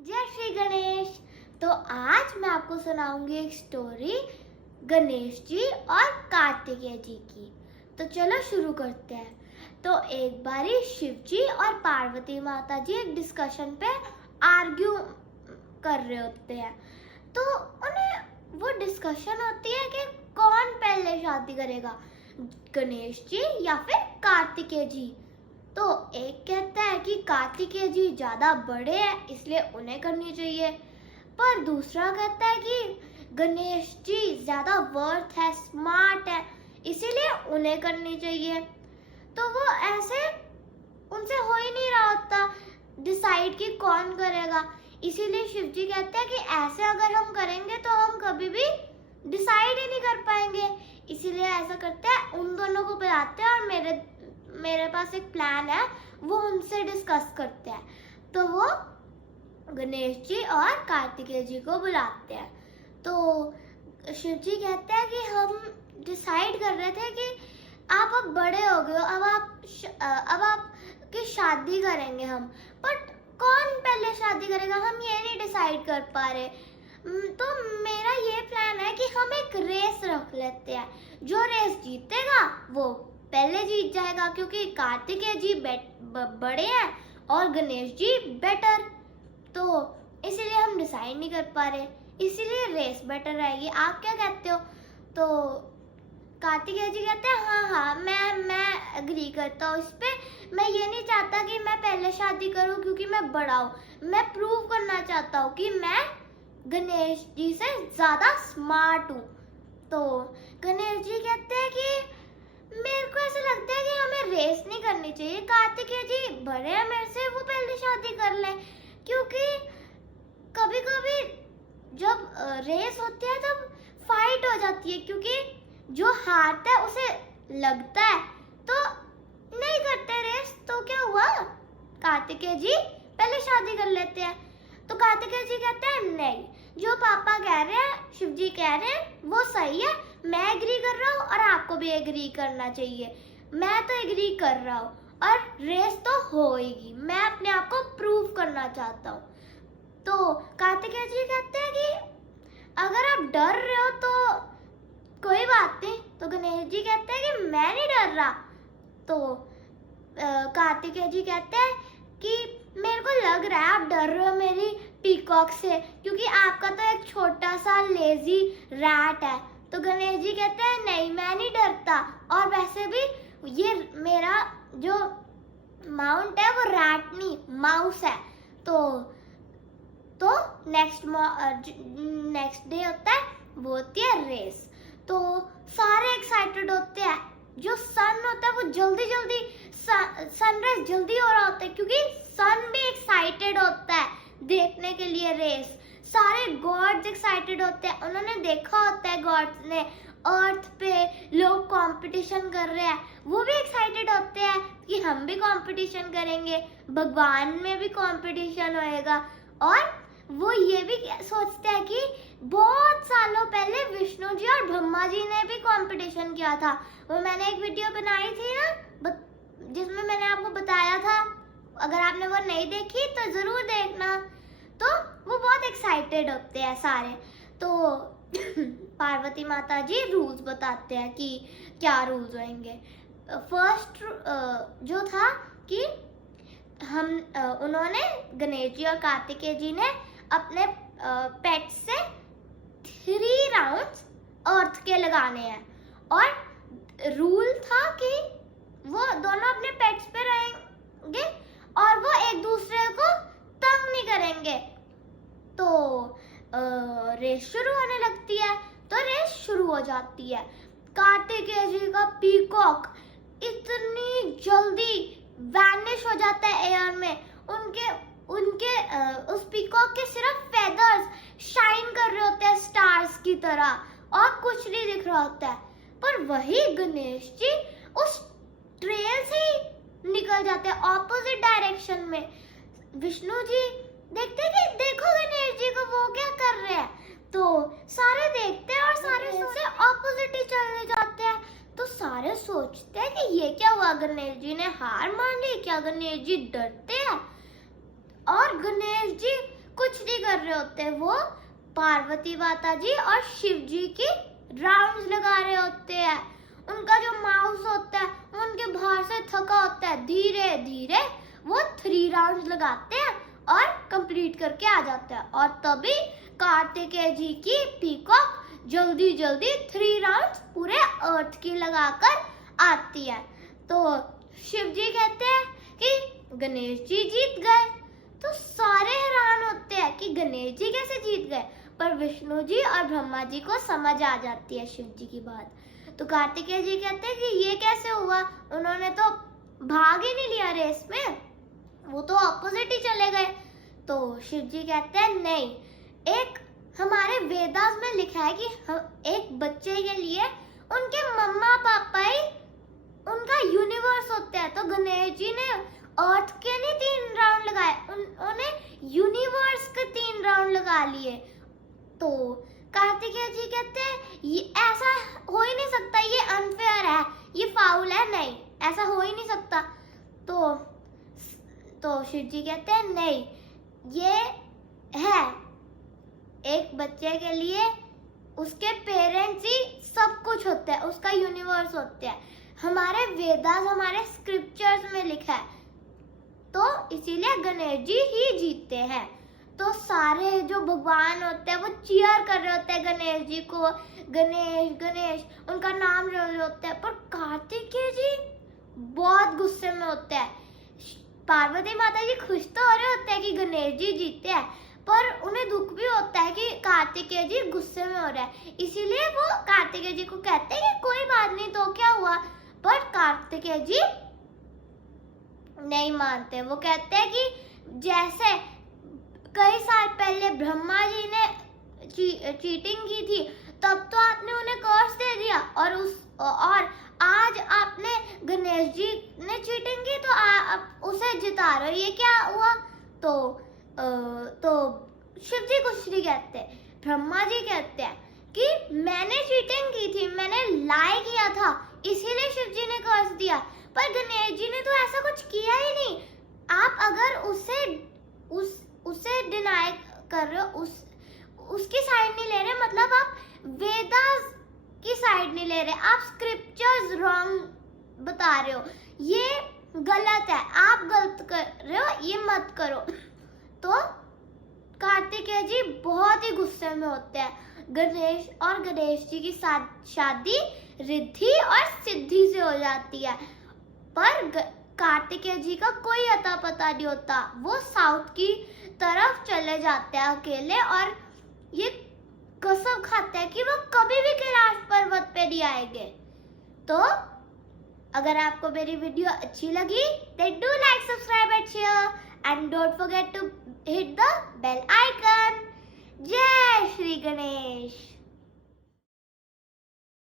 जय श्री गणेश। तो आज मैं आपको सुनाऊंगी एक स्टोरी गणेश जी और कार्तिकेय जी की। तो चलो शुरू करते हैं। तो एक बारी शिव जी और पार्वती माता जी एक डिस्कशन पे आर्ग्यू कर रहे होते हैं। तो उन्हें वो डिस्कशन होती है कि कौन पहले शादी करेगा, गणेश जी या फिर कार्तिकेय जी। तो एक कहता है कि कार्तिकेय जी ज्यादा बड़े हैं इसलिए उन्हें करनी चाहिए, पर दूसरा कहता है कि गणेश जी ज्यादा वर्थ है, स्मार्ट है, इसीलिए उन्हें करनी चाहिए। तो वो ऐसे उनसे हो ही नहीं रहा होता डिसाइड कि कौन करेगा। इसीलिए शिव जी कहते हैं कि ऐसे अगर हम करेंगे तो हम कभी भी डिसाइड ही नहीं कर पाएंगे। इसीलिए ऐसा करते हैं, उन दोनों को बुलाते हैं और मेरे पास एक प्लान है, वो उनसे डिस्कस करते हैं। तो वो गणेश जी और कार्तिकेय जी को बुलाते हैं। तो शिव जी कहते हैं कि हम डिसाइड कर रहे थे कि आप अब बड़े हो गए हो, अब आपकी शादी करेंगे हम, बट कौन पहले शादी करेगा हम ये नहीं डिसाइड कर पा रहे। तो मेरा ये प्लान है कि हम एक रेस रख लेते हैं, जो रेस जीतेगा वो पहले जीत जाएगा, क्योंकि कार्तिकेय जी बड़े हैं और गणेश जी बेटर। तो इसीलिए हम डिसाइड नहीं कर पा रहे, इसीलिए रेस बेटर रहेगी। आप क्या कहते हो? तो कार्तिकेय जी कहते हैं हाँ मैं एग्री करता हूँ इस पे। मैं ये नहीं चाहता कि मैं पहले शादी करूँ क्योंकि मैं बड़ा हूँ, मैं प्रूव करना चाहता हूँ कि मैं गणेश जी से ज्यादा स्मार्ट हूँ। तो गणेश जी कहते हैं कि मेरे को ऐसा लगता है कि हमें रेस नहीं करनी चाहिए, कार्तिकेय जी बड़े हैं मेरे से, वो पहले शादी कर लें। क्योंकि कभी कभी जब रेस होती है तब फाइट हो जाती है, क्योंकि जो हारता है उसे लगता है तो नहीं करते रेस। तो क्या हुआ, कार्तिकेय जी पहले शादी कर लेते हैं। तो कार्तिकेय जी कहते हैं नहीं, जो पापा कह रहे हैं, शिव जी कह रहे हैं वो सही है, मैं एग्री कर रहा हूँ और आपको भी एग्री करना चाहिए। मैं तो एग्री कर रहा हूँ और रेस तो होएगी, मैं अपने आप को प्रूव करना चाहता हूँ। तो कार्तिकेय जी कहते हैं कि अगर आप डर रहे हो तो कोई बात नहीं। तो गणेश जी कहते हैं कि मैं नहीं डर रहा। तो कार्तिकेय जी कहते हैं कि मेरे को लग रहा है आप डर रहे हो मेरी पीकॉक से, क्योंकि आपका तो एक छोटा सा लेजी रैट है। तो गणेश जी कहते हैं नहीं, मैं नहीं डरता, और वैसे भी ये मेरा जो माउंट है वो रैट नहीं माउस है। तो नेक्स्ट डे होता है, वो होती है रेस। तो सारे एक्साइटेड होते हैं, जो सन होता है वो जल्दी सनराइज जल्दी हो रहा होता है, क्योंकि सन भी एक्साइटेड होता है देखने के लिए रेस। सारे गॉड्स एक्साइटेड होते हैं, उन्होंने देखा होता है गॉड्स ने अर्थ पे लोग कंपटीशन कर रहे हैं, वो भी एक्साइटेड होते हैं कि हम भी कंपटीशन करेंगे, भगवान में भी कंपटीशन होएगा। और वो ये भी सोचते हैं कि बहुत सालों पहले विष्णु जी और ब्रह्मा जी ने भी कंपटीशन किया था। वो मैंने एक वीडियो बनाई थी ना, जिसमें मैंने आपको बताया था, अगर आपने वो नहीं देखी तो जरूर देखना। तो वो बहुत एक्साइटेड होते हैं सारे। तो पार्वती माता जी रूल्स बताते हैं कि क्या रूल्स होंगे। फर्स्ट जो था कि उन्होंने गणेश जी और कार्तिकेय जी ने अपने पेट से 3 राउंड्स अर्थ के लगाने हैं, और रूल था कि वो दोनों अपने पेट्स पे रहेंगे और वो एक दूसरे को तंग नहीं करेंगे। तो रेस शुरू होने लगती है। तो रेस शुरू हो जाती है। कार्तिकेय जी का पीकॉक इतनी जल्दी वैनिश हो जाता है एयर में, उनके उस पीकॉक के सिर्फ फेदर्स शाइन कर रहे होते हैं स्टार्स की तरह, और कुछ नहीं दिख रहा होता है। पर वही गणेश जी उस ट्रेल से ही निकल जाते हैं ऑपोजिट डायरेक्शन में। विष्णु जी देखते हैं कि देखो गणेश जी को वो क्या कर रहे हैं, तो सारे देखते हैं और सारे उससे ऑपोजिट ही चलने जाते हैं। तो सारे सोचते हैं कि ये क्या हुआ, गणेश जी ने हार मान ली क्या, गणेश जी डरते हैं। और गणेश जी कुछ नहीं कर रहे होते, वो पार्वती माता जी और शिव जी की राउंड्स लगा रहे होते हैं। उनका जो माउस होता है वो उनके बाहर से थका होता है, धीरे धीरे वो 3 राउंड्स लगाते हैं और कंप्लीट करके आ जाते हैं। और तभी कार्तिकेय जी की पीकॉक जल्दी जल्दी 3 राउंड्स पूरे अर्थ की लगाकर आती है। तो शिव जी कहते हैं कि गणेश जी जीत गए। तो सारे हैरान होते हैं कि गणेश जी कैसे जीत गए, पर विष्णु जी और ब्रह्मा जी को समझ आ जाती है शिव जी की बात। तो कार्तिकेय जी कहते हैं कि ये कैसे हुआ, उन्होंने तो भाग ही नहीं लिया रेस में, वो तो ऑपोजिट ही चले गए। तो शिव जी कहते हैं नहीं, एक हमारे वेदास में लिखा है कि हम एक बच्चे के लिए उनके मम्मा पापा ही उनका यूनिवर्स होते हैं। तो गणेश जी ने अर्थ के नहीं 3 राउंड लगाए, उन्होंने यूनिवर्स के 3 राउंड लगा लिए। तो कार्तिकेय जी कहते हैं ये ऐसा हो ही नहीं सकता, ये अनफेयर है, ये फाउल है, नहीं ऐसा हो ही नहीं सकता। तो शिव जी कहते हैं नहीं, ये है, एक बच्चे के लिए उसके पेरेंट्स ही सब कुछ होते हैं, उसका यूनिवर्स होते हैं, हमारे वेदास हमारे स्क्रिप्चर्स में लिखा है। तो इसीलिए गणेश जी ही जीतते हैं। तो सारे जो भगवान होते हैं वो चीयर कर रहे होते हैं गणेश जी को, गणेश गणेश उनका नाम ले रहे होते हैं। पर कार्तिकेय जी बहुत गुस्से में होते हैं। पार्वती माता जी खुश तो हो रहे होते हैं कि गणेश जी जीते हैं, पर उन्हें दुख भी होता है कि कार्तिकेय जी गुस्से में हो रहे हैं। इसीलिए वो कार्तिकेय जी को कहते हैं कि कोई बात नहीं, तो क्या हुआ। पर कार्तिकेय जी नहीं मानते, वो कहते हैं कि जैसे कई साल पहले ब्रह्मा जी ने चीटिंग की थी, तब तो आपने उन्हें कर्स दे दिया, और आज आपने गणेश जी ने चीटिंग की तो आप उसे जिता रहे हो, ये क्या हुआ। तो शिव जी कुछ नहीं कहते, ब्रह्मा जी कहते हैं कि मैंने चीटिंग की थी, मैंने लाई किया था, इसीलिए शिव जी ने कर्स दिया, पर गणेश जी ने तो ऐसा कुछ किया ही नहीं। आप अगर उसे डिनाई कर रहे हो, उसकी साइड नहीं ले रहे, मतलब आप वेदास की साइड नहीं ले रहे, आप स्क्रिप्चर्स रॉन्ग बता रहे हो, ये गलत है, आप गलत कर रहे हो, ये मत करो। तो कार्तिकेय जी बहुत ही गुस्से में होते हैं। गणेश जी की शादी रिद्धि और सिद्धि से हो जाती है, पर कार्तिकेय जी का कोई अता पता नहीं होता, वो साउथ की तरफ चले जाते हैं अकेले, और ये कसम खाते हैं कि वो कभी भी कैलाश पर्वत पे नहीं आएंगे। तो अगर आपको मेरी वीडियो अच्छी लगी, then do like, subscribe and share, and don't forget to hit the bell icon. जय श्री गणेश।